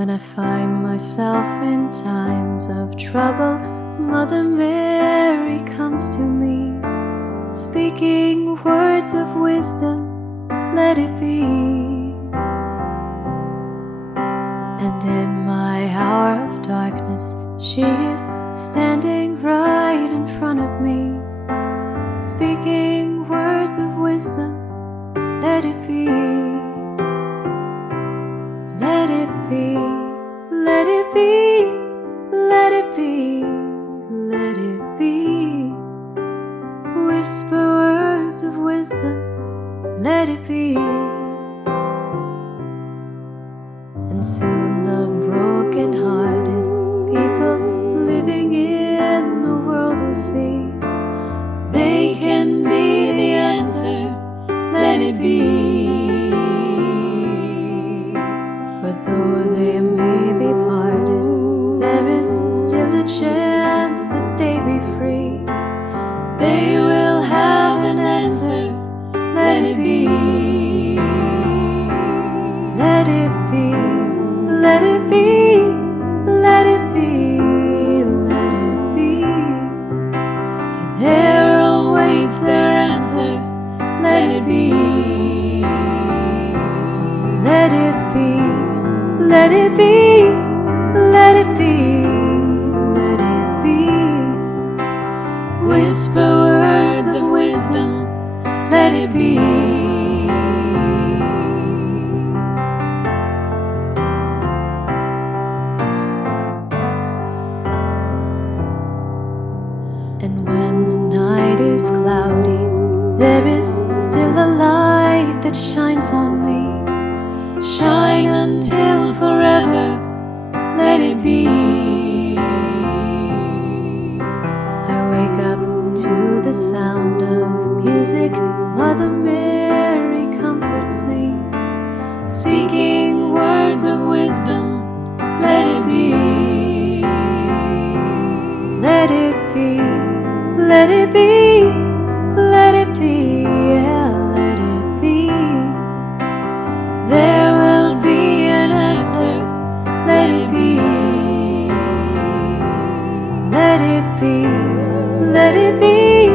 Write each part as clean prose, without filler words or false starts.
when I find myself in times of trouble, Mother Mary comes to me, speaking words of wisdom, let it be. And in my hour of darkness, she is standing right in front of me, speaking words of wisdom, let it be. Let it be, let it be, let it be, let it be. Whisper words of wisdom, let it be. And soon the broken-hearted people living in the world will see they can be the answer, let it be. For though they may be parted, there is still a chance that they be free. They will have an answer, let it be. Let it be, let it be, let it be, let it be. There awaits their answer, let it be. Let it be, let it be, let it be, let it be. Whisper words of wisdom, let it be. And when the night is cloudy, there is still a light that shines on me. Shine until forever, let it be. I wake up to the sound of music, Mother Mary comforts me, speaking words of wisdom, let it be. Let it be, let it be, let it be, yeah, let it be. There will be an answer, let it be. Let it be, let it be,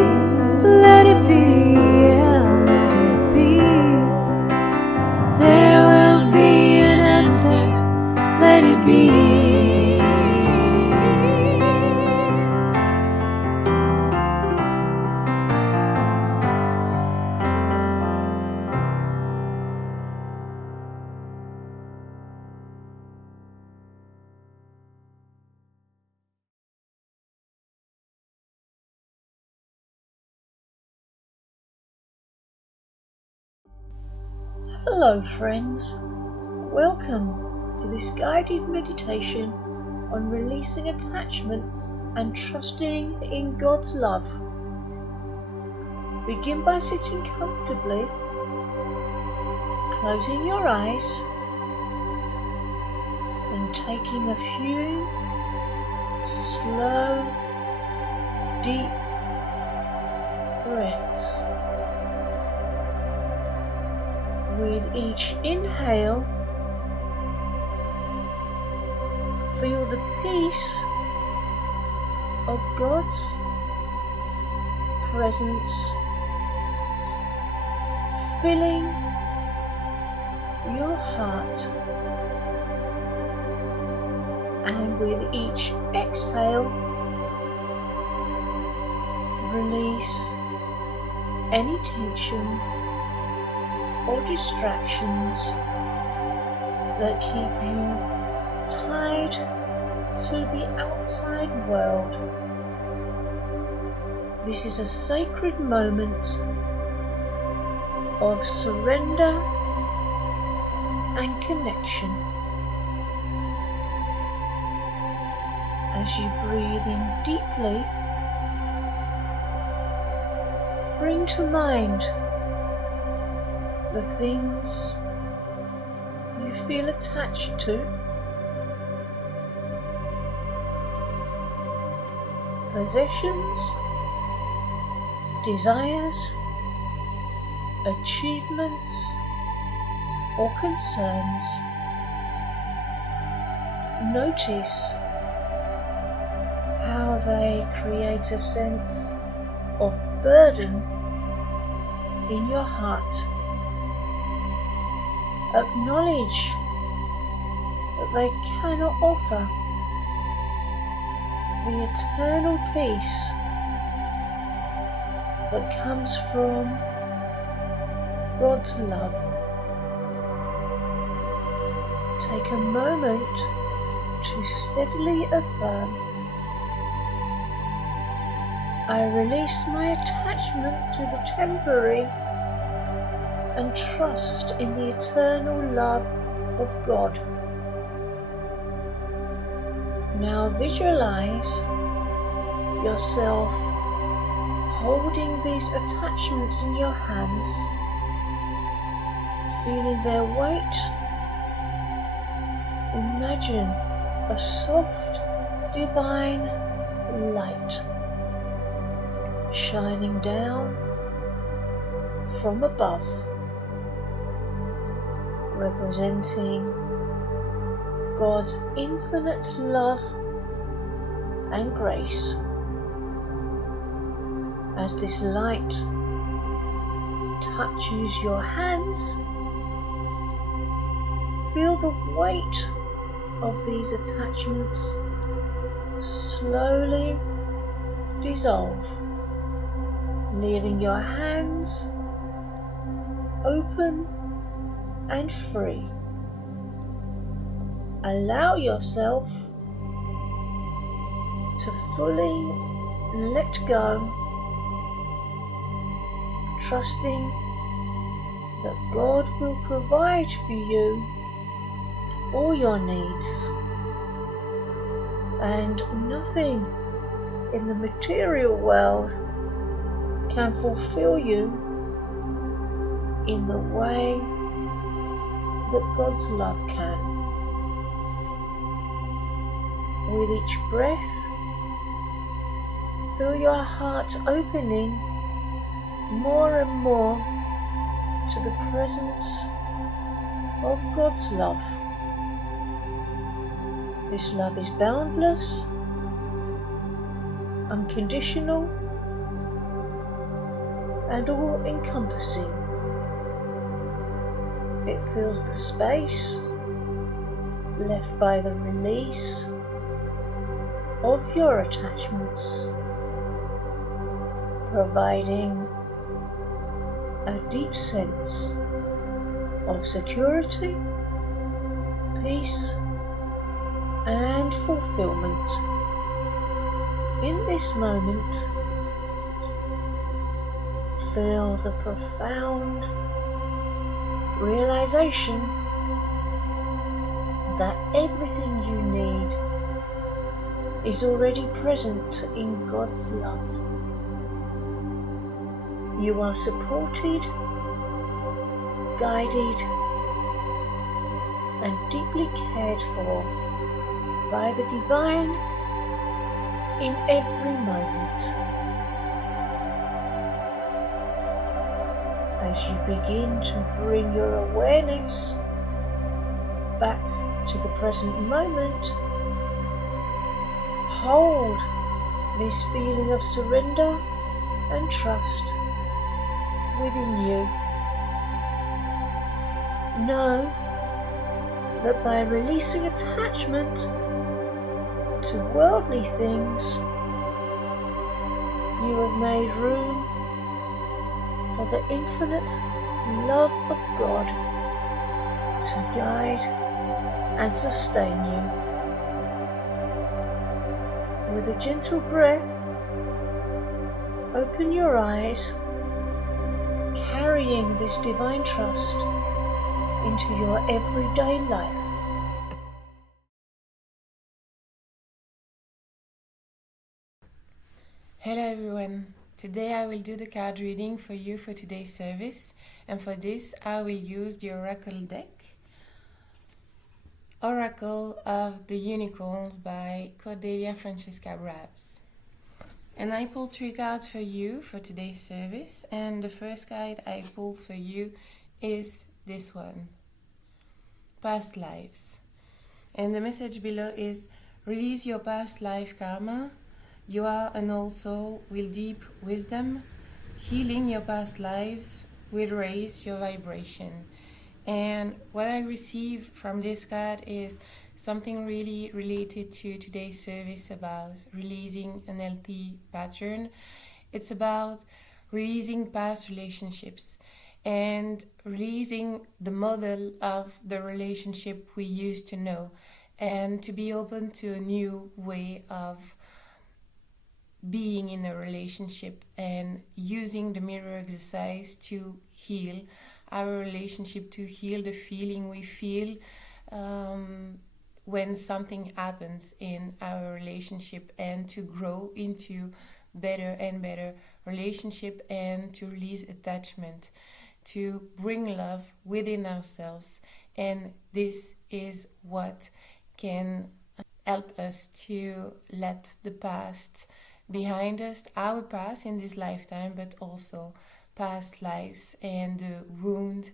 let it be, yeah, let it be. There will be an answer, let it be. Hello friends, welcome to this guided meditation on releasing attachment and trusting in God's love. Begin by sitting comfortably, closing your eyes and taking a few slow, deep breaths. With each inhale, feel the peace of God's presence filling your heart, and with each exhale, release any tension or distractions that keep you tied to the outside world. This is a sacred moment of surrender and connection. As you breathe in deeply, bring to mind the things you feel attached to, possessions, desires, achievements, or concerns. notice how they create a sense of burden in your heart. Acknowledge that they cannot offer the eternal peace that comes from God's love. Take a moment to steadily affirm, I release my attachment to the temporary and trust in the eternal love of God. Now visualize yourself holding these attachments in your hands, feeling their weight. Imagine a soft, divine light shining down from above, representing God's infinite love and grace. As this light touches your hands, feel the weight of these attachments slowly dissolve, leaving your hands open and free. Allow yourself to fully let go, trusting that God will provide for you all your needs, and nothing in the material world can fulfill you in the way that God's love can. With each breath, feel your heart opening more and more to the presence of God's love. This love is boundless, unconditional, and all-encompassing. It fills the space left by the release of your attachments, providing a deep sense of security, peace, and fulfillment. In this moment, feel the profound realization that everything you need is already present in God's love. You are supported, guided, and deeply cared for by the divine in every moment. As you begin to bring your awareness back to the present moment, hold this feeling of surrender and trust within you. Know that by releasing attachment to worldly things, you have made room for the infinite love of God to guide and sustain you. With a gentle breath, open your eyes, carrying this divine trust into your everyday life. Hello everyone, today I will do the card reading for you for today's service, and for this I will use the Oracle deck, Oracle of the Unicorn by Cordelia Francesca Rabbs. And I pulled 3 cards for you for today's service, and the first card I pulled for you is this one, Past Lives. And the message below is release your past life karma. You are an old soul with deep wisdom. Healing your past lives will raise your vibration. And what I receive from this card is something really related to today's service about releasing an healthy pattern. It's about releasing past relationships and releasing the model of the relationship we used to know, and to be open to a new way of being in a relationship and using the mirror exercise to heal our relationship, to heal the feeling we feel when something happens in our relationship, and to grow into better and better relationship, and to release attachment, to bring love within ourselves. And this is what can help us to let the past behind us, our past in this lifetime, but also past lives and wound,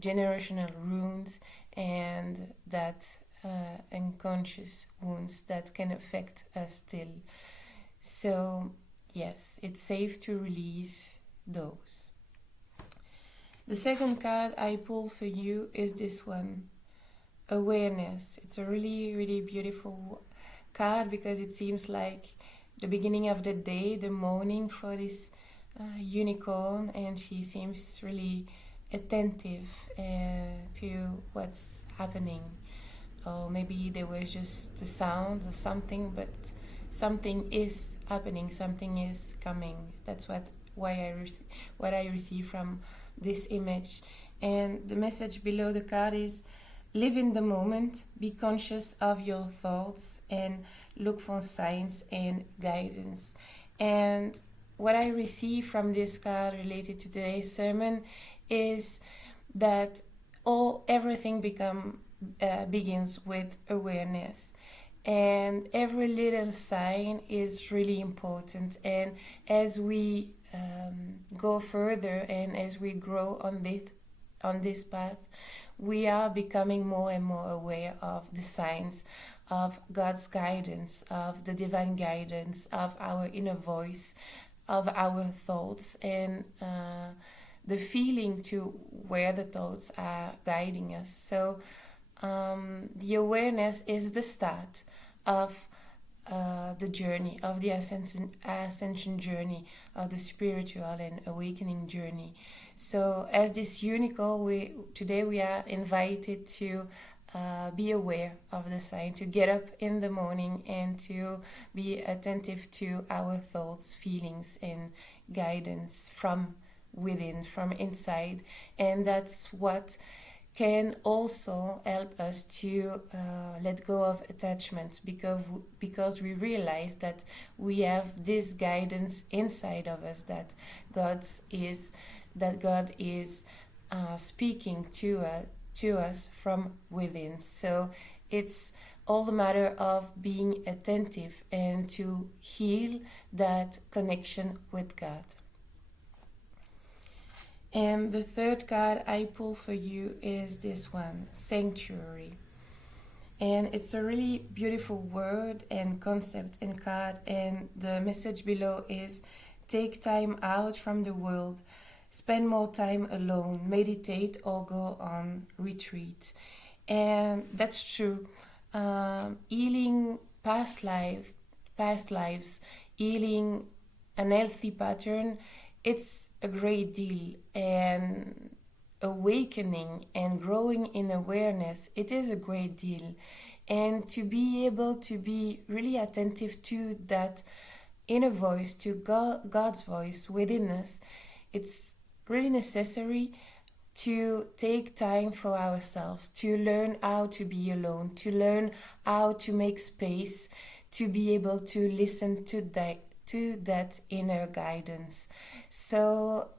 generational wounds, and that unconscious wounds that can affect us still. So yes, it's safe to release those. The second card I pulled for you is this one, awareness. It's a really, really beautiful card because it seems like the beginning of the day, the morning for this unicorn, and she seems really attentive to what's happening. Or maybe there was just a sound or something, but something is happening, something is coming. That's what I receive from this image. And the message below the card is live in the moment, be conscious of your thoughts, and look for signs and guidance. And what I receive from this card related to today's sermon is that everything begins with awareness. And every little sign is really important. And as we go further and as we grow on this path, we are becoming more and more aware of the signs of God's guidance, of the divine guidance, of our inner voice, of our thoughts, and the feeling to where the thoughts are guiding us. So the awareness is the start of the journey, of the ascension journey, of the spiritual and awakening journey. So as this unicorn, today we are invited to be aware of the sign, to get up in the morning and to be attentive to our thoughts, feelings, and guidance from within, from inside. And that's what can also help us to let go of attachment, because we realize that we have this guidance inside of us, that God is speaking to us from within. So it's all the matter of being attentive and to heal that connection with God. And the third card I pull for you is this one, sanctuary. And it's a really beautiful word and concept and card. And the message below is take time out from the world, spend more time alone, meditate or go on retreat. And that's true. Healing past lives, healing an healthy pattern, it's a great deal. And awakening and growing in awareness, it is a great deal. And to be able to be really attentive to that inner voice, to God's voice within us, it's really necessary to take time for ourselves, to learn how to be alone, to learn how to make space, to be able to listen to that inner guidance. So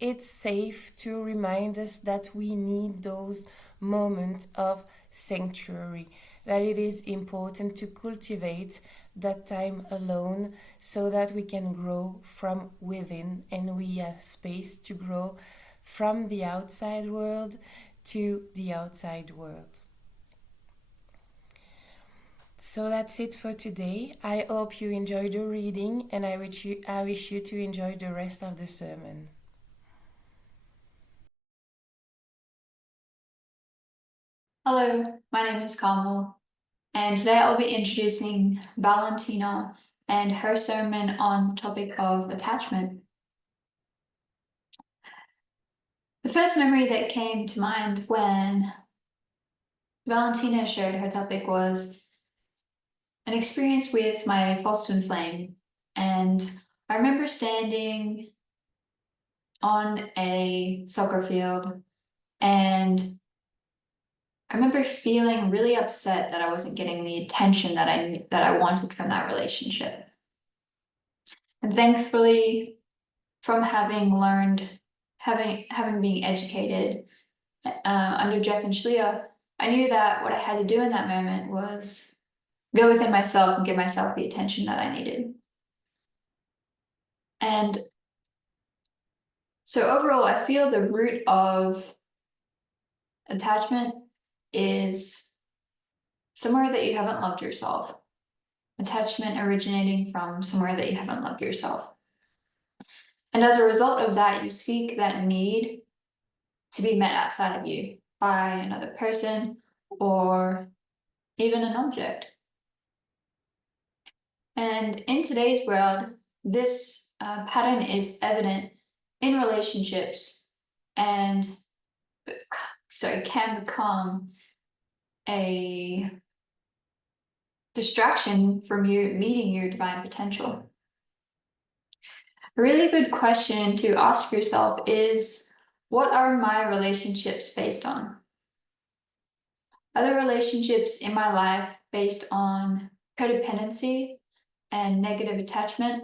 it's safe to remind us that we need those moments of sanctuary, that it is important to cultivate that time alone so that we can grow from within, and we have space to grow from the outside world to the outside world. So that's it for today. I hope you enjoyed the reading, and I wish you to enjoy the rest of the sermon. Hello, my name is Carmel, and today I'll be introducing Valentina and her sermon on the topic of attachment. The first memory that came to mind when Valentina shared her topic was an experience with my false twin flame. And I remember standing on a soccer field, and I remember feeling really upset that I wasn't getting the attention that I wanted from that relationship. And thankfully, from having learned, having been educated under Jeff and Shaleia, I knew that what I had to do in that moment was go within myself and give myself the attention that I needed. And so overall, I feel the root of attachment is somewhere that you haven't loved yourself. Attachment originating from somewhere that you haven't loved yourself. And as a result of that, you seek that need to be met outside of you by another person or even an object. And in today's world, this pattern is evident in relationships and can become a distraction from you meeting your divine potential. A really good question to ask yourself is, what are my relationships based on? Are there relationships in my life based on codependency and negative attachment?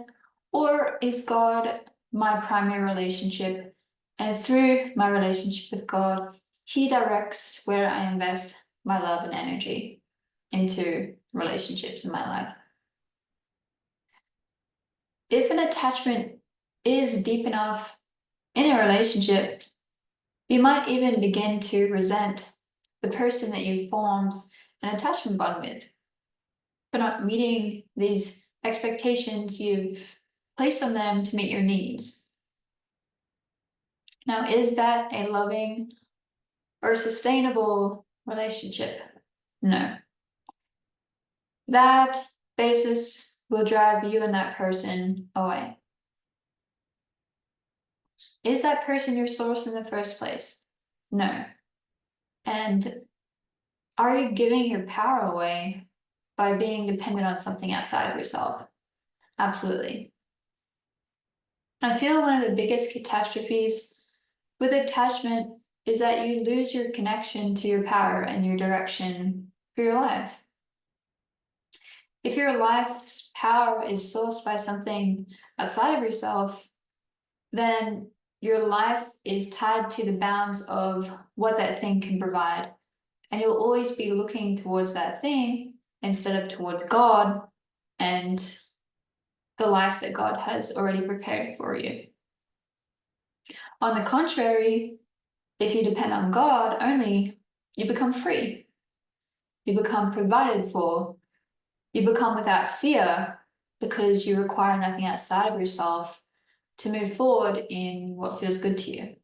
Or is God my primary relationship? And through my relationship with God, He directs where I invest my love and energy into relationships in my life. If an attachment is deep enough in a relationship, you might even begin to resent the person that you formed an attachment bond with for not meeting these expectations you've placed on them to meet your needs. Now, is that a loving or sustainable relationship? No. That basis will drive you and that person away. Is that person your source in the first place? No. And are you giving your power away by being dependent on something outside of yourself? Absolutely. I feel one of the biggest catastrophes with attachment is that you lose your connection to your power and your direction for your life. If your life's power is sourced by something outside of yourself, then your life is tied to the bounds of what that thing can provide. And you'll always be looking towards that thing instead of towards God and the life that God has already prepared for you. On the contrary, if you depend on God only, you become free. You become provided for. You become without fear because you require nothing outside of yourself to move forward in what feels good to you.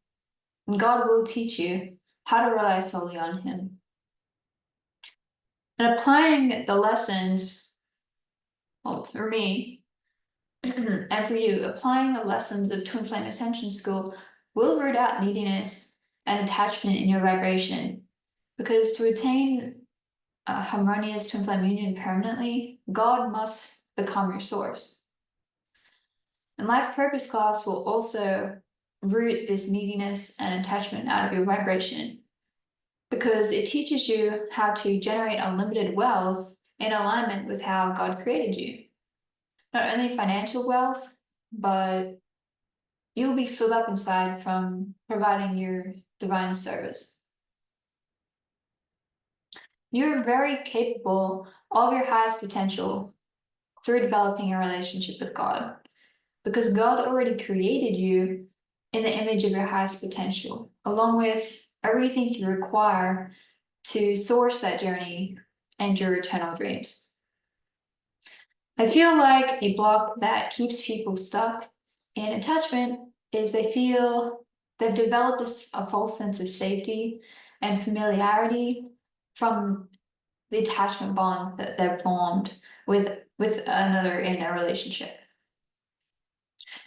And God will teach you how to rely solely on Him. And applying the lessons, well, for me, and for you, applying the lessons of Twin Flame Ascension School will root out neediness and attachment in your vibration. Because to attain a harmonious Twin Flame union permanently, God must become your source. And Life Purpose class will also root this neediness and attachment out of your vibration, because it teaches you how to generate unlimited wealth in alignment with how God created you. Not only financial wealth, but you'll be filled up inside from providing your divine service. You're very capable of your highest potential through developing a relationship with God, because God already created you in the image of your highest potential, along with everything you require to source that journey and your eternal dreams. I feel like a block that keeps people stuck in attachment is they feel they've developed a false sense of safety and familiarity from the attachment bond that they've formed with another in a relationship.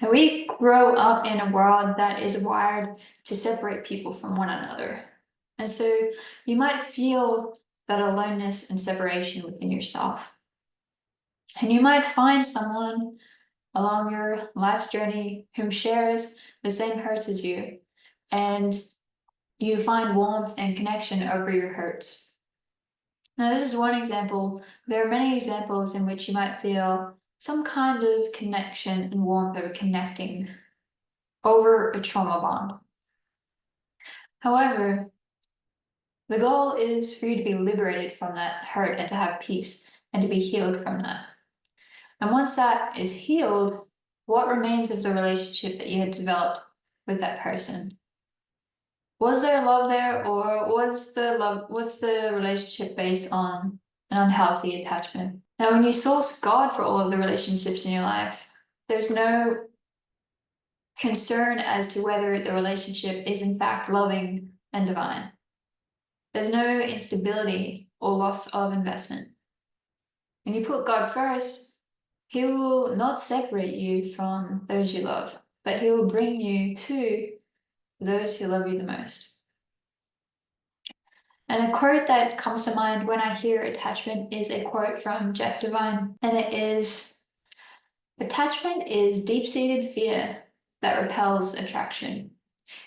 And we grow up in a world that is wired to separate people from one another. And so you might feel that aloneness and separation within yourself. And you might find someone along your life's journey whom shares the same hurts as you, and you find warmth and connection over your hurts. Now, this is one example. There are many examples in which you might feel some kind of connection and warmth or connecting over a trauma bond. However, the goal is for you to be liberated from that hurt and to have peace and to be healed from that. And once that is healed, what remains of the relationship that you had developed with that person? Was there love there, or was the relationship based on an unhealthy attachment? Now, when you source God for all of the relationships in your life, there's no concern as to whether the relationship is in fact loving and divine. There's no instability or loss of investment. When you put God first, He will not separate you from those you love, but He will bring you to those who love you the most. And a quote that comes to mind when I hear attachment is a quote from Jeff Divine, and it is, "Attachment is deep-seated fear that repels attraction.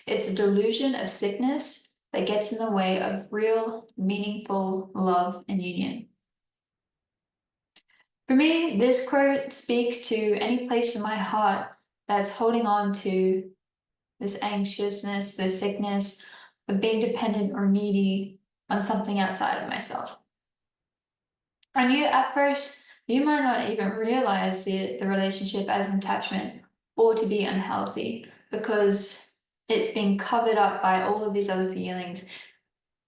It's a delusion of sickness that gets in the way of real, meaningful love and union." For me, this quote speaks to any place in my heart that's holding on to this anxiousness, this sickness of being dependent or needy on something outside of myself. And at first, you might not even realize the relationship as an attachment or to be unhealthy because it's being covered up by all of these other feelings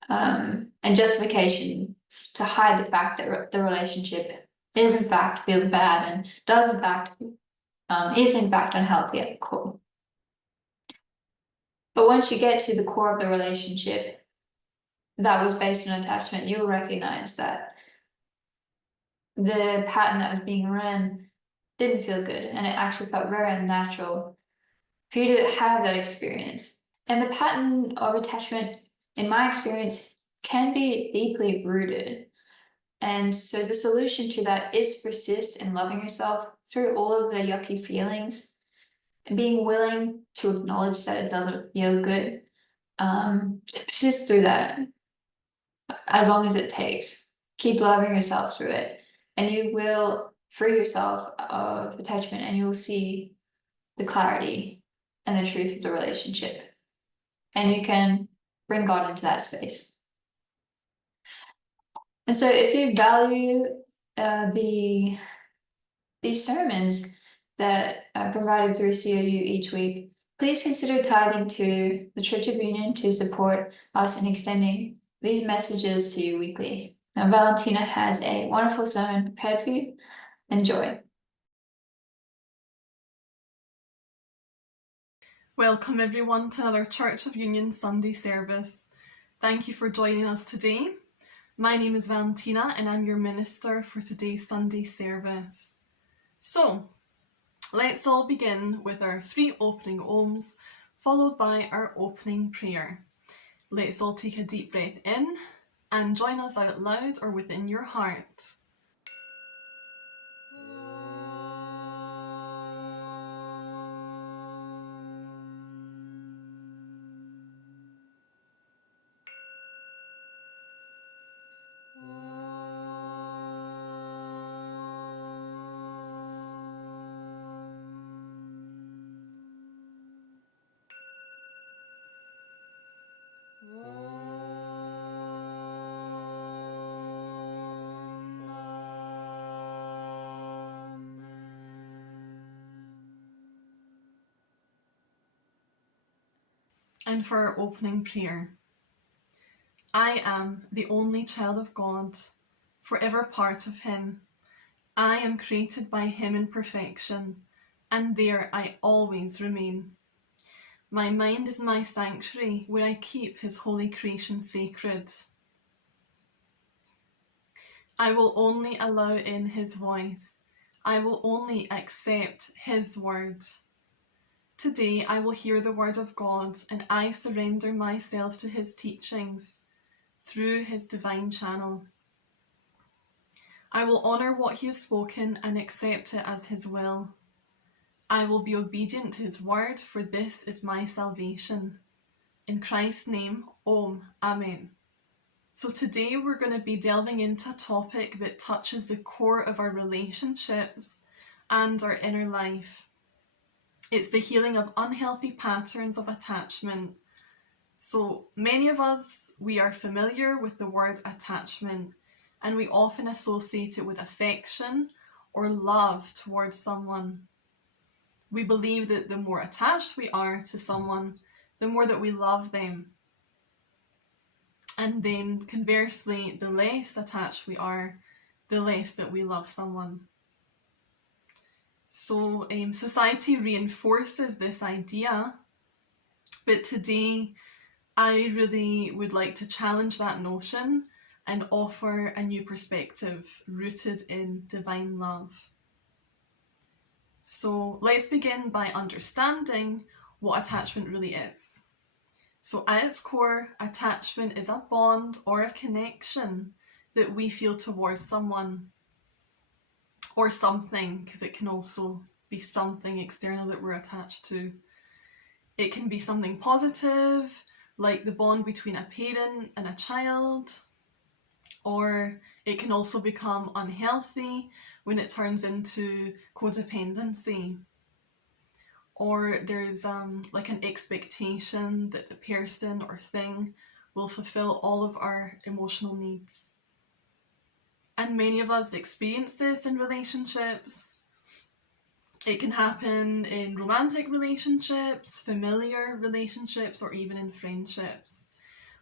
and justifications to hide the fact that the relationship is in fact feels bad and does in fact is in fact unhealthy at the core. But once you get to the core of the relationship that was based on attachment, you'll recognize that the pattern that was being run didn't feel good, and it actually felt very unnatural for you to have that experience. And the pattern of attachment, in my experience, can be deeply rooted. And so the solution to that is to persist in loving yourself through all of the yucky feelings and being willing to acknowledge that it doesn't feel good. To persist through that as long as it takes. Keep loving yourself through it, and you will free yourself of attachment, and you will see the clarity and the truth of the relationship, and you can bring God into that space. And so if you value these sermons that are provided through COU each week, please consider tithing to the Church of Union to support us in extending these messages to you weekly. Now, Valentina has a wonderful sermon prepared for you. Enjoy. Welcome everyone to another Church of Union Sunday service. Thank you for joining us today. My name is Valentina and I'm your minister for today's Sunday service. So, let's all begin with our 3 opening ohms, followed by our opening prayer. Let's all take a deep breath in and join us out loud or within your heart. And for our opening prayer. I am the only child of God, forever part of Him. I am created by him in perfection, and there I always remain. My mind is my sanctuary, where I keep his holy creation sacred. I will only allow in his voice. I will only accept his word. Today I will hear the word of God, and I surrender myself to his teachings through his divine channel. I will honour what he has spoken and accept it as his will. I will be obedient to his word, for this is my salvation. In Christ's name, Om, Amen. So today we're going to be delving into a topic that touches the core of our relationships and our inner life. It's the healing of unhealthy patterns of attachment. So many of us, we are familiar with the word attachment, and we often associate it with affection or love towards someone. We believe that the more attached we are to someone, the more that we love them. And then conversely, the less attached we are, the less that we love someone. So society reinforces this idea, but today I really would like to challenge that notion and offer a new perspective rooted in divine love. So let's begin by understanding what attachment really is. So at its core, attachment is a bond or a connection that we feel towards someone or something, because it can also be something external that we're attached to. It can be something positive, like the bond between a parent and a child, or it can also become unhealthy when it turns into codependency. Or there's like an expectation that the person or thing will fulfill all of our emotional needs. And many of us experience this in relationships. It can happen in romantic relationships, familiar relationships, or even in friendships,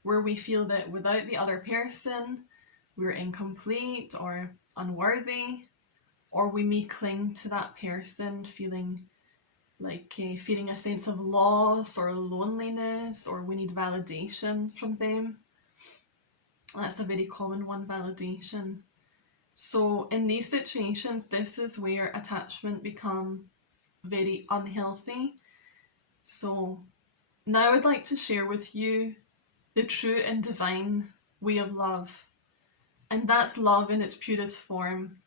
where we feel that without the other person, we're incomplete or unworthy, or we may cling to that person feeling a sense of loss or loneliness, or we need validation from them. That's a very common one, validation. So in these situations, this is where attachment becomes very unhealthy. So now I'd like to share with you the true and divine way of love. And that's love in its purest form.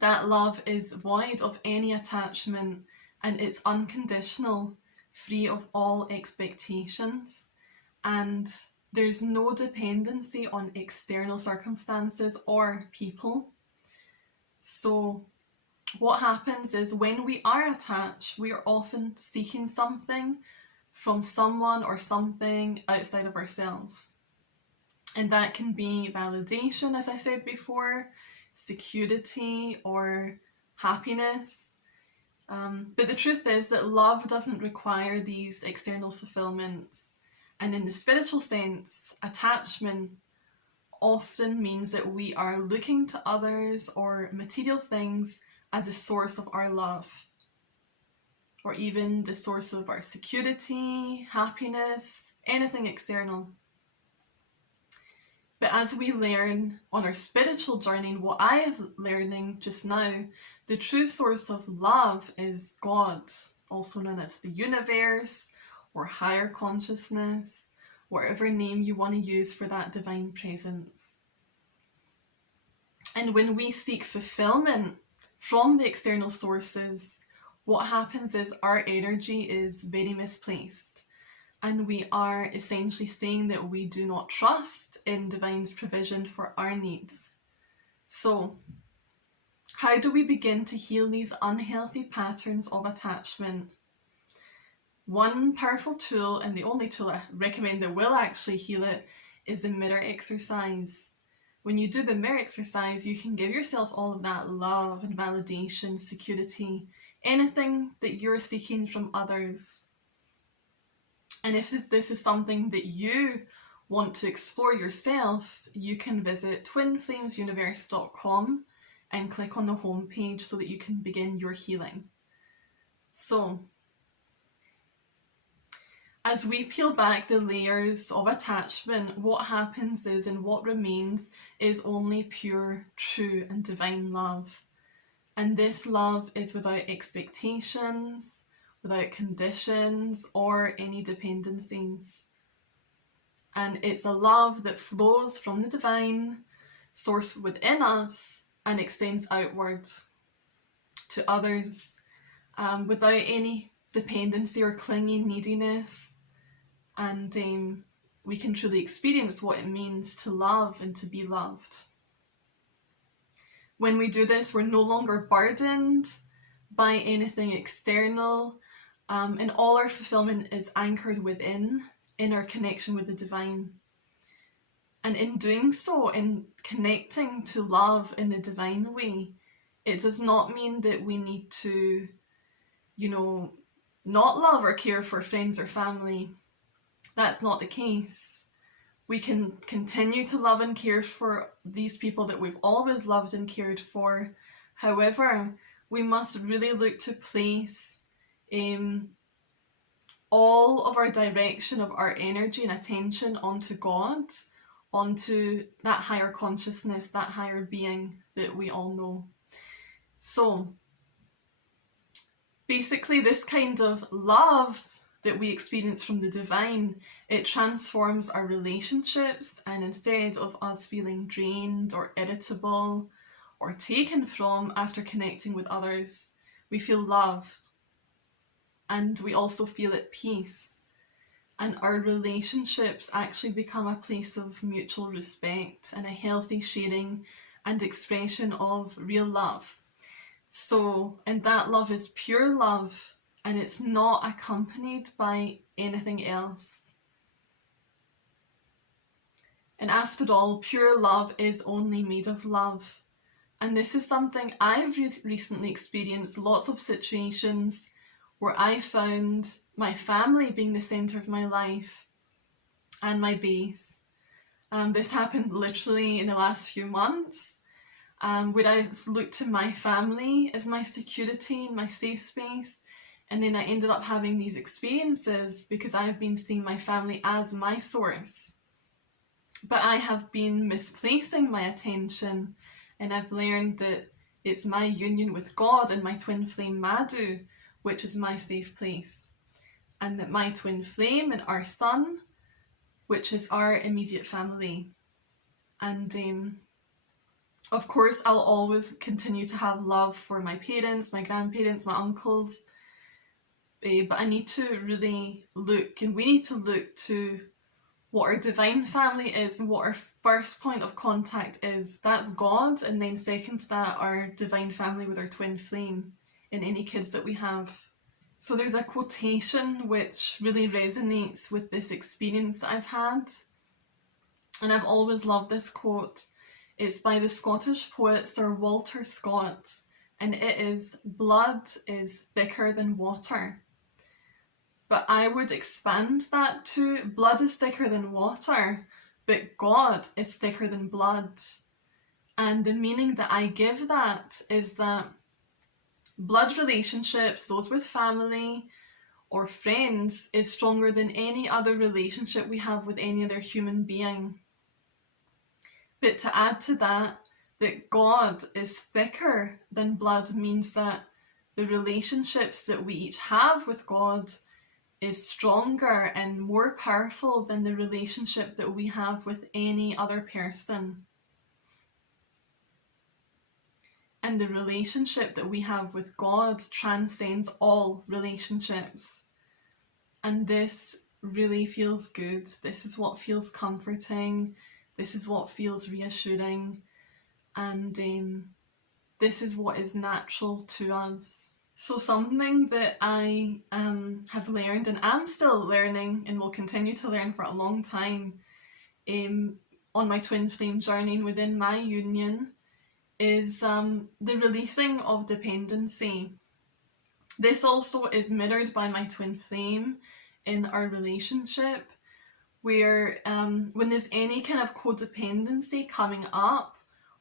That love is void of any attachment, and it's unconditional, free of all expectations, and there's no dependency on external circumstances or people. So what happens is when we are attached, we are often seeking something from someone or something outside of ourselves. And that can be validation, as I said before, security, or happiness. But the truth is that love doesn't require these external fulfillments. And in the spiritual sense, attachment often means that we are looking to others or material things as a source of our love, or even the source of our security, happiness, anything external. But as we learn on our spiritual journey, and what I am learning just now, the true source of love is God, also known as the universe or higher consciousness, whatever name you want to use for that divine presence. And when we seek fulfillment from the external sources, what happens is our energy is very misplaced. And we are essentially saying that we do not trust in divine's provision for our needs. So, how do we begin to heal these unhealthy patterns of attachment? One powerful tool, and the only tool I recommend that will actually heal it, is the mirror exercise. When you do the mirror exercise, you can give yourself all of that love and validation, security, anything that you're seeking from others. And if this is something that you want to explore yourself, you can visit twinflamesuniverse.com and click on the home page so that you can begin your healing. So, as we peel back the layers of attachment, what happens is, and what remains, is only pure, true, and divine love. And this love is without expectations, without conditions, or any dependencies. And it's a love that flows from the divine source within us and extends outward to others, without any dependency or clingy neediness. And we can truly experience what it means to love and to be loved. When we do this, we're no longer burdened by anything external, and all our fulfillment is anchored within, in our connection with the divine. And in doing so, in connecting to love in the divine way, it does not mean that we need to, not love or care for friends or family. That's not the case. We can continue to love and care for these people that we've always loved and cared for. However, we must really look to place all of our direction of our energy and attention onto God, onto that higher consciousness, that higher being that we all know. So, basically, this kind of love that we experience from the divine, it transforms our relationships, and instead of us feeling drained or irritable or taken from after connecting with others, we feel loved, and we also feel at peace. And our relationships actually become a place of mutual respect and a healthy sharing and expression of real love. So, and that love is pure love, and it's not accompanied by anything else. And after all, pure love is only made of love. And this is something I've recently experienced, lots of situations where I found my family being the centre of my life and my base. This happened literally in the last few months, where I looked to my family as my security, my safe space, and then I ended up having these experiences because I've been seeing my family as my source. But I have been misplacing my attention, and I've learned that it's my union with God and my twin flame Madhu, which is my safe place. And that my twin flame and our son, which is our immediate family. And of course, I'll always continue to have love for my parents, my grandparents, my uncles. But I need to really look, and we need to look to what our divine family is and what our first point of contact is. That's God, and then second to that, our divine family with our twin flame and any kids that we have. So there's a quotation which really resonates with this experience that I've had. And I've always loved this quote. It's by the Scottish poet Sir Walter Scott, and it is, "Blood is thicker than water." But I would expand that to, blood is thicker than water, but God is thicker than blood. And the meaning that I give that is that blood relationships, those with family or friends, is stronger than any other relationship we have with any other human being. But to add to that God is thicker than blood means that the relationships that we each have with God is stronger and more powerful than the relationship that we have with any other person. And the relationship that we have with God transcends all relationships. And this really feels good. This is what feels comforting. This is what feels reassuring. And this is what is natural to us. So something that I have learned and am still learning and will continue to learn for a long time on my twin flame journey and within my union is the releasing of dependency. This also is mirrored by my twin flame in our relationship, where when there's any kind of codependency coming up,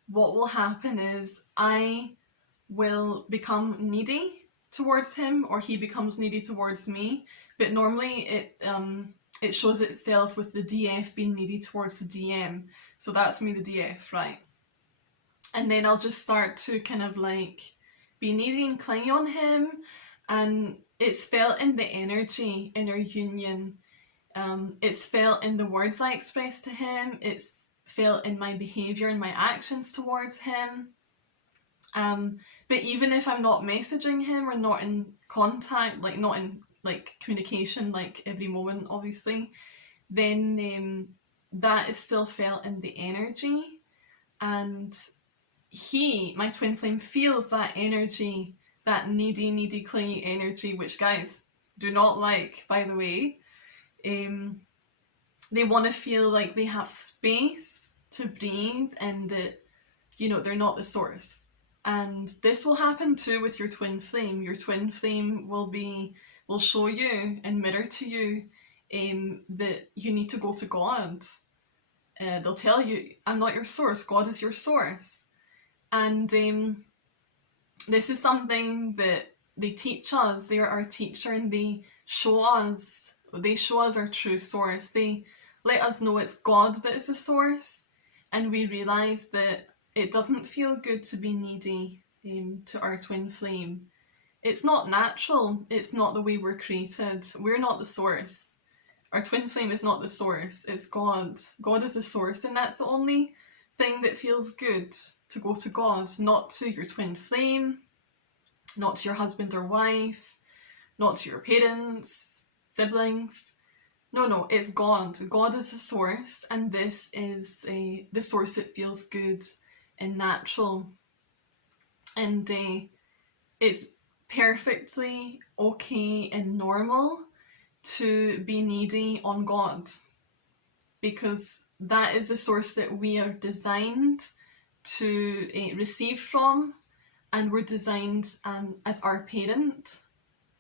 what will happen is I will become needy towards him, or he becomes needy towards me. But normally it shows itself with the DF being needy towards the DM. So that's me, the DF, right? And then I'll just start to kind of like be needy and clingy on him. And it's felt in the energy in our union. It's felt in the words I express to him. It's felt in my behaviour and my actions towards him. But even if I'm not messaging him or not in contact, like not in like communication, like every moment, obviously, then that is still felt in the energy. And he, my twin flame, feels that energy, that needy, clingy energy, which guys do not like, by the way. They want to feel like they have space to breathe and that, you know, they're not the source. And this will happen too with your twin flame. Your twin flame will show you and mirror to you that you need to go to God. They'll tell you, I'm not your source, God is your source. And this is something that they teach us. They're our teacher, and they show us our true source. They let us know it's God that is the source, and we realise that it doesn't feel good to be needy to our twin flame. It's not natural. It's not the way we're created. We're not the source. Our twin flame is not the source. It's God. God is the source, and that's the only thing that feels good, to go to God, not to your twin flame, not to your husband or wife, not to your parents, siblings. No, it's God. God is the source, and this is the source that feels good and natural. And it's perfectly okay and normal to be needy on God, because that is the source that we are designed to receive from, and we're designed as our parent.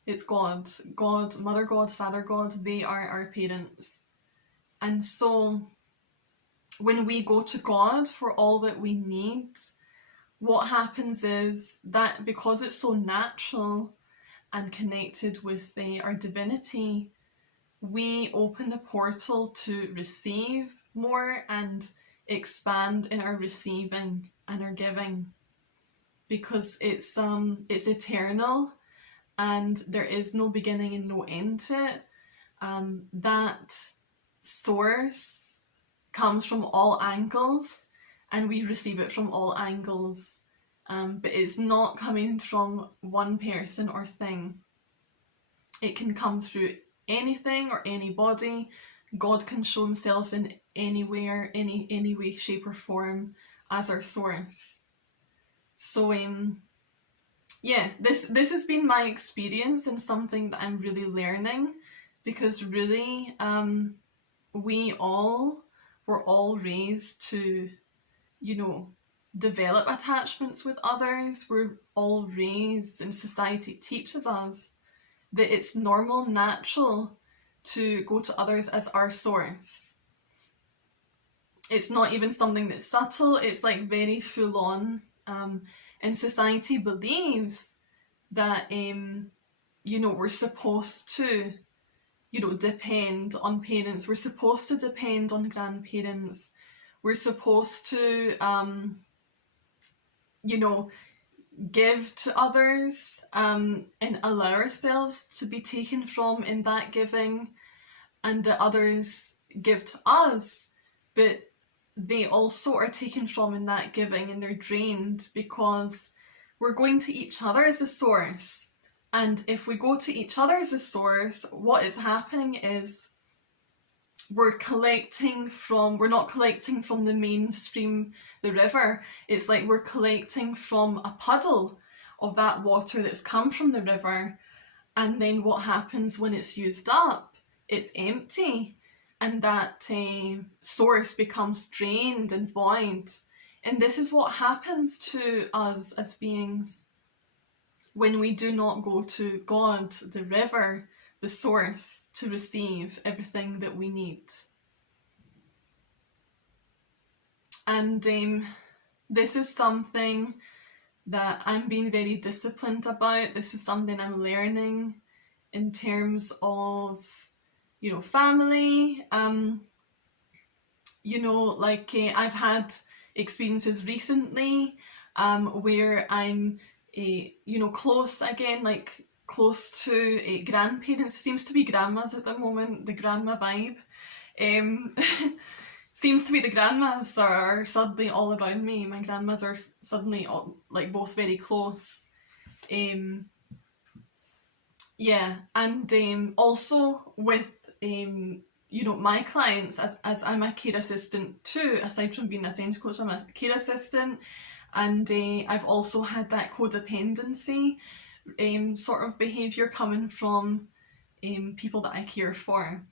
It's God, Mother God, Father God, they are our parents. And so when we go to God for all that we need, what happens is that because it's so natural and connected with our divinity, we open the portal to receive more and expand in our receiving and our giving, because it's eternal and there is no beginning and no end to it. That source comes from all angles, and we receive it from all angles, but it's not coming from one person or thing. It can come through anything or anybody. God can show himself in anywhere, any way, shape or form as our source. So yeah, this has been my experience and something that I'm really learning, because really we're all raised to, you know, develop attachments with others. We're all raised, and society teaches us that it's normal, natural to go to others as our source. It's not even something that's subtle, it's like very full on. And society believes that, you know, we're supposed to, you know, depend on parents, we're supposed to depend on grandparents, we're supposed to, you know, give to others and allow ourselves to be taken from in that giving, and that others give to us, but they also are taken from in that giving, and they're drained because we're going to each other as a source. And if we go to each other as a source, what is happening is we're not collecting from the mainstream, the river. It's like we're collecting from a puddle of that water that's come from the river. And then what happens when it's used up? It's empty. And that source becomes drained and void. And this is what happens to us as beings when we do not go to God, the river, the source, to receive everything that we need. And This is something that I'm being very disciplined about. This is something I'm learning in terms of, family. I've had experiences recently where I'm, close again, like close to grandparents. It seems to be grandmas at the moment, the grandma vibe. Um, seems to be the grandmas are suddenly all around me. My grandmas are suddenly all, like both very close. Yeah, and also with my clients, as I'm a care assistant too. Aside from being an Ascension coach, I'm a care assistant, and I've also had that codependency sort of behaviour coming from people that I care for.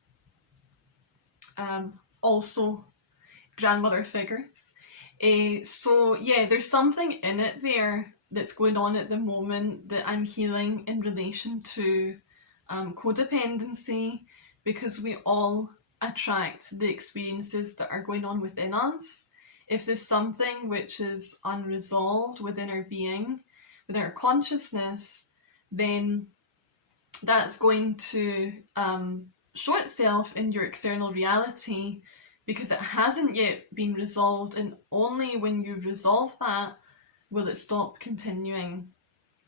Also grandmother figures. So yeah, there's something in it there that's going on at the moment that I'm healing in relation to codependency, because we all attract the experiences that are going on within us. If there's something which is unresolved within our being, within our consciousness, then that's going to show itself in your external reality, because it hasn't yet been resolved, and only when you resolve that will it stop continuing,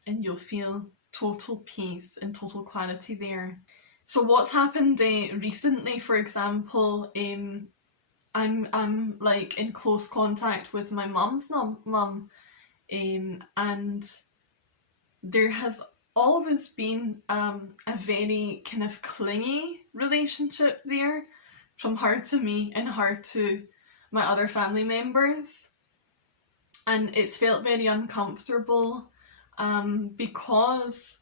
and you'll feel total peace and total clarity there. So what's happened recently, for example, I'm like in close contact with my mum's mum, and there has always been a very kind of clingy relationship there, from her to me and her to my other family members. And it's felt very uncomfortable because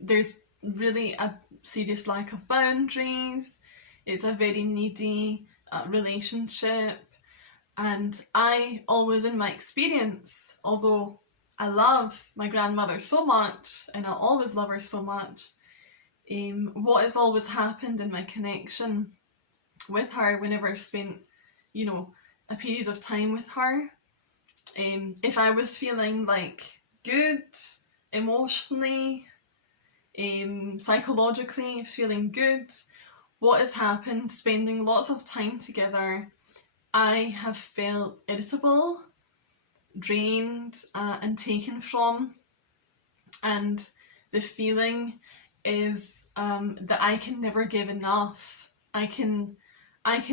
there's really a serious lack of boundaries. It's a very needy relationship. And I always, in my experience, although I love my grandmother so much and I'll always love her so much, what has always happened in my connection with her whenever I've spent, a period of time with her, if I was feeling like good emotionally, psychologically feeling good, what has happened, spending lots of time together, I have felt irritable, drained, and taken from. And the feeling is that I can never give enough. I can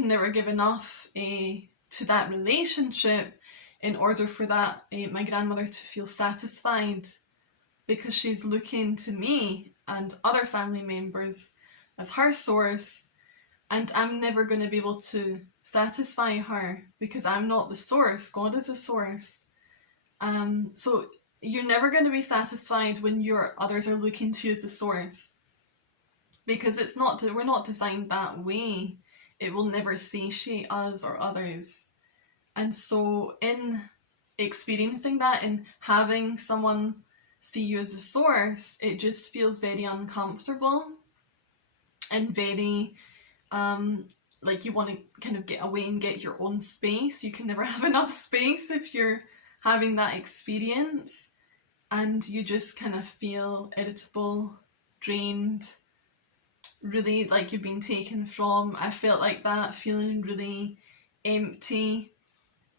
never give enough to that relationship in order for that my grandmother to feel satisfied, because she's looking to me and other family members as her source, and I'm never going to be able to satisfy her because I'm not the source. God is the source. So you're never going to be satisfied when your others are looking to you as the source, because we're not designed that way. It will never satiate us or others. And so in experiencing that and having someone see you as a source, it just feels very uncomfortable and very like you want to kind of get away and get your own space. You can never have enough space if you're having that experience, and you just kind of feel irritable, drained, really like you've been taken from. I felt like that, feeling really empty,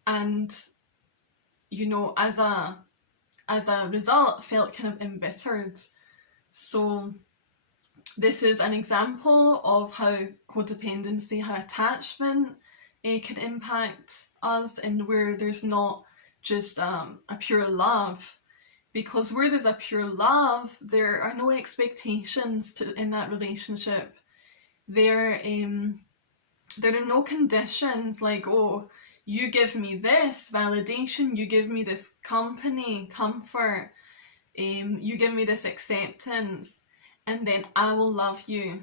and as a result felt kind of embittered. So this is an example of how codependency, how attachment can impact us, and where there's not just a pure love. Because where there's a pure love, there are no expectations in that relationship. There are no conditions like, oh, you give me this validation, you give me this company, comfort, you give me this acceptance, and then I will love you.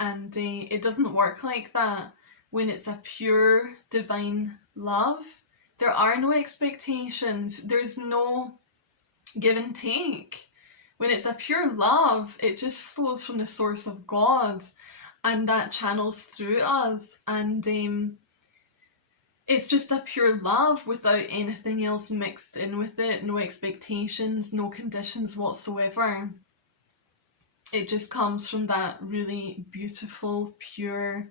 And it doesn't work like that. When it's a pure divine love, there are no expectations, there's no give and take. When it's a pure love, it just flows from the source of God, and that channels through us. And it's just a pure love without anything else mixed in with it, no expectations, no conditions whatsoever. It just comes from that really beautiful, pure,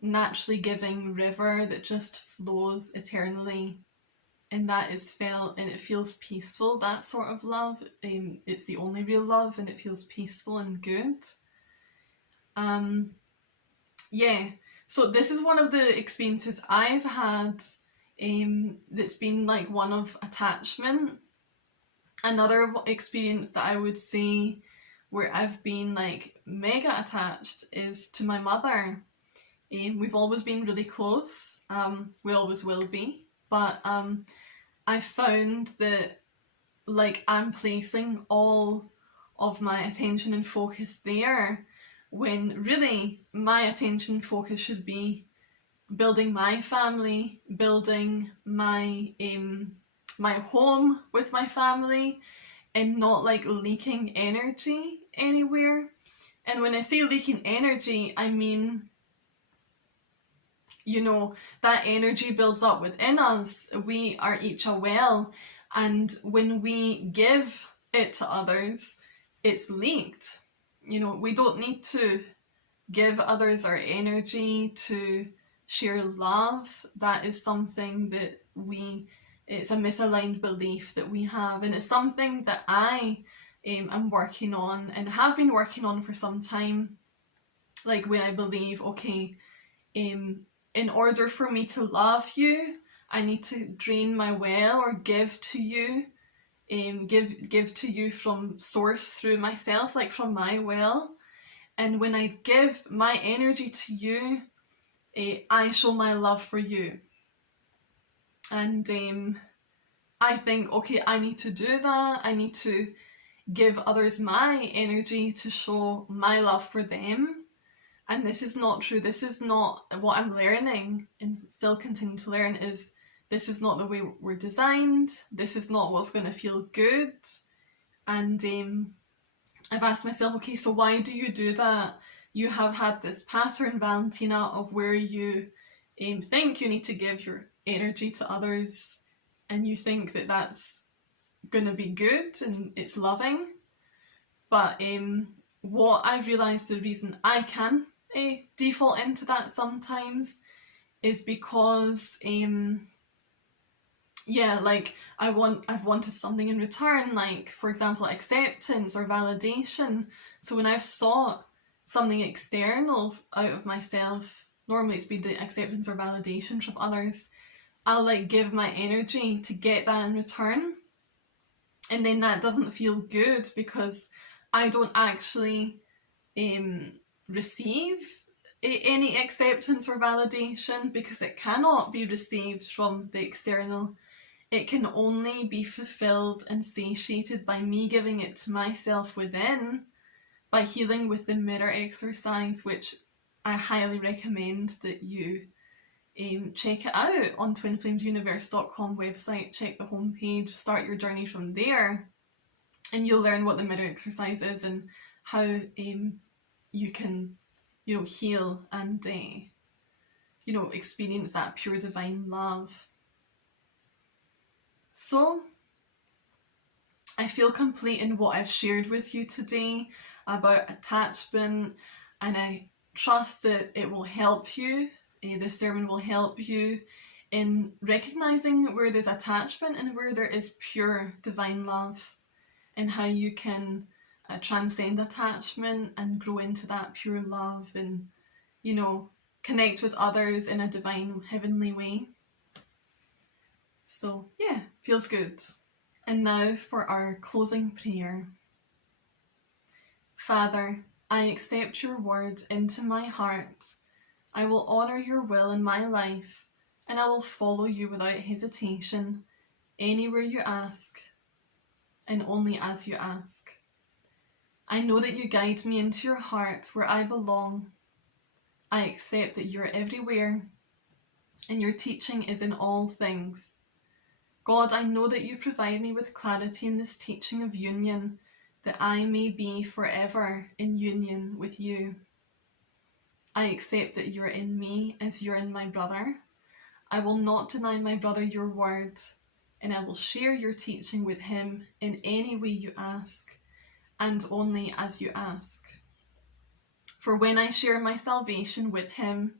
naturally giving river that just flows eternally. And that is felt, and it feels peaceful, that sort of love. It's the only real love, and it feels peaceful and good. Yeah, so this is one of the experiences I've had that's been like one of attachment. Another experience that I would say where I've been like mega attached is to my mother. We've always been really close. We always will be. But I found that like I'm placing all of my attention and focus there, when really my attention focus should be building my family, building my my home with my family, and not like leaking energy anywhere. And when I say leaking energy, I mean, you know, that energy builds up within us. We are each a well, and when we give it to others, it's leaked. You know, we don't need to give others our energy to share love. That is something that it's a misaligned belief that we have, and it's something that I am working on and have been working on for some time. Like when I believe, okay, in order for me to love you, I need to drain my well or give to you, give to you from source through myself, like from my well. And when I give my energy to you, I show my love for you. And I think, okay, I need to do that. I need to give others my energy to show my love for them. And this is not true. This is not what I'm learning and still continue to learn. Is this is not the way we're designed. This is not what's going to feel good. And I've asked myself, okay, so why do you do that? You have had this pattern, Valentina, of where you think you need to give your energy to others, and you think that that's going to be good and it's loving. But what I've realised, the reason I can default into that sometimes is because like I've wanted something in return, like for example acceptance or validation. So when I've sought something external out of myself, normally it's been the acceptance or validation from others, I'll like give my energy to get that in return, and then that doesn't feel good because I don't actually receive any acceptance or validation, because it cannot be received from the external. It can only be fulfilled and satiated by me giving it to myself within, by healing with the mirror exercise, which I highly recommend that you check it out on twinflamesuniverse.com website. Check the homepage, start your journey from there, and you'll learn what the mirror exercise is and how you can, heal and experience that pure divine love. So I feel complete in what I've shared with you today about attachment, and I trust that it will help you. This sermon will help you in recognizing where there's attachment and where there is pure divine love, and how you can transcend attachment and grow into that pure love, and connect with others in a divine heavenly way. So yeah, feels good. And now for our closing prayer. Father, I accept your word into my heart. I will honour your will in my life, and I will follow you without hesitation, anywhere you ask, and only as you ask. I know that you guide me into your heart where I belong. I accept that you're everywhere, and your teaching is in all things. God, I know that you provide me with clarity in this teaching of union, that I may be forever in union with you. I accept that you're in me as you're in my brother. I will not deny my brother your word, and I will share your teaching with him in any way you ask, and only as you ask. For when I share my salvation with him,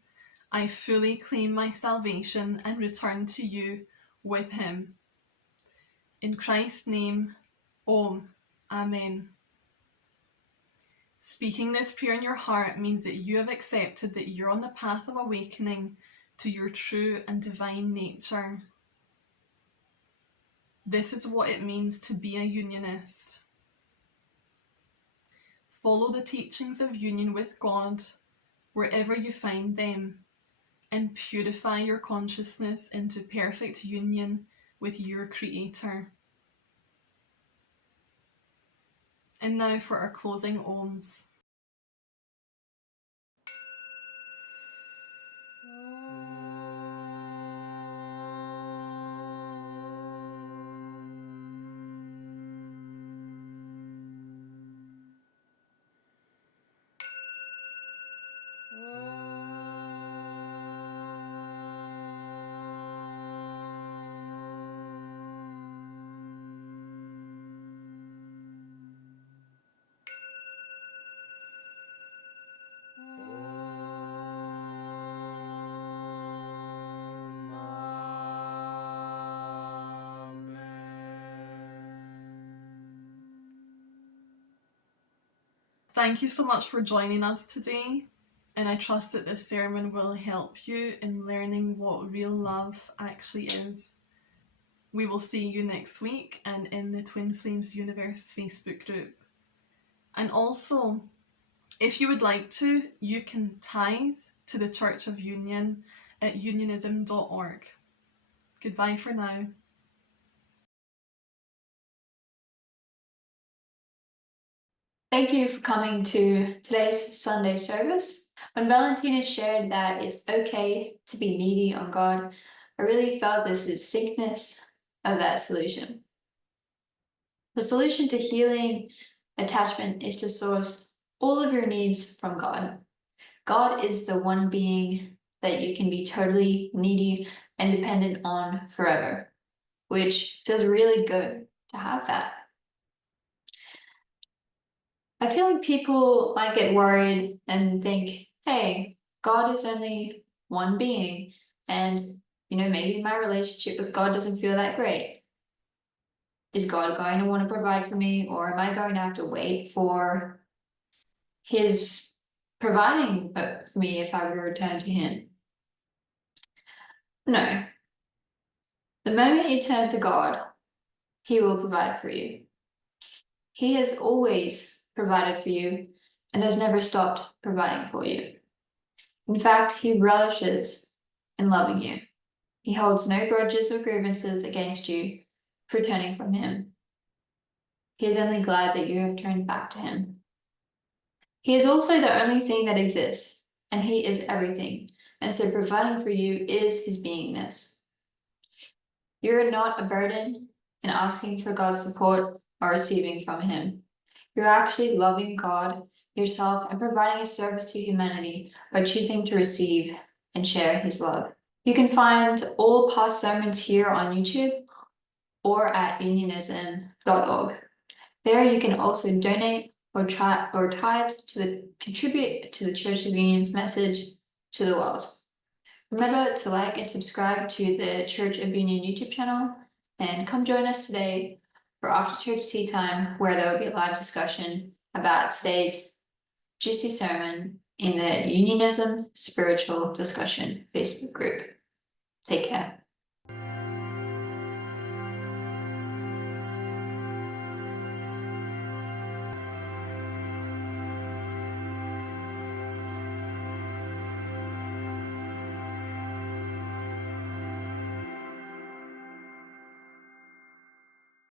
I fully claim my salvation and return to you with him. In Christ's name, Om, Amen. Speaking this prayer in your heart means that you have accepted that you're on the path of awakening to your true and divine nature. This is what it means to be a unionist. Follow the teachings of union with God wherever you find them, and purify your consciousness into perfect union with your Creator. And now for our closing Oms. Thank you so much for joining us today, and I trust that this sermon will help you in learning what real love actually is. We will see you next week and in the Twin Flames Universe Facebook group. And also, if you would like to, you can tithe to the Church of Union at unionism.org. Goodbye for now. Thank you for coming to today's Sunday service. When Valentina shared that it's okay to be needy on God, I really felt this distinctness of that solution. The solution to healing attachment is to source all of your needs from God. God is the one being that you can be totally needy and dependent on forever, which feels really good to have that. I feel like people might get worried and think, hey, God is only one being, and maybe my relationship with God doesn't feel that great. Is God going to want to provide for me, or am I going to have to wait for his providing for me if I were to return to him? No. The moment you turn to God, he will provide for you. He has always provided for you and has never stopped providing for you. In fact, he relishes in loving you. He holds no grudges or grievances against you for turning from him. He is only glad that you have turned back to him. He is also the only thing that exists, and he is everything, and so providing for you is his beingness. You are not a burden in asking for God's support or receiving from him. You're actually loving God, yourself, and providing a service to humanity by choosing to receive and share his love. You can find all past sermons here on YouTube or at unionism.org. There you can also donate or tithe to contribute to the Church of Union's message to the world. Remember to like and subscribe to the Church of Union YouTube channel, and come join us today for after church tea time, where there will be a live discussion about today's juicy sermon in the Unionism Spiritual Discussion Facebook group. Take care.